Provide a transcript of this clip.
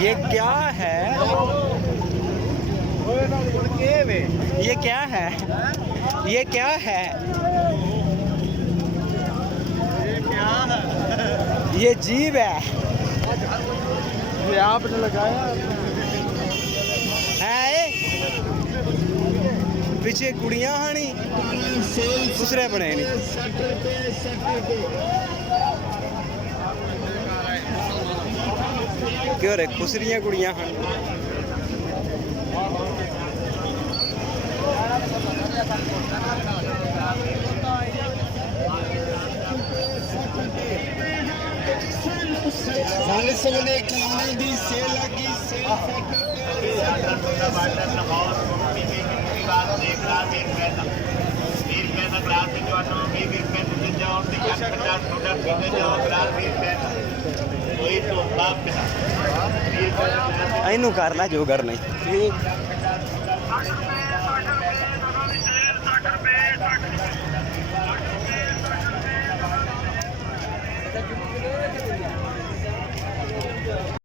ये क्या है? ये क्या है? ये क्या है? ये जीव है। ये आपने लगाया है पीछे कुड़ियां हानी दूसरे बने नहीं क्यों रे खुसरियां कुड़ियां हानी साले सगले खिलौने दी सेल लगी सेल ਇਹਨੂੰ ਕਰ ਲੈ ਜੋ ਕਰਨਾ ਈ। ठीक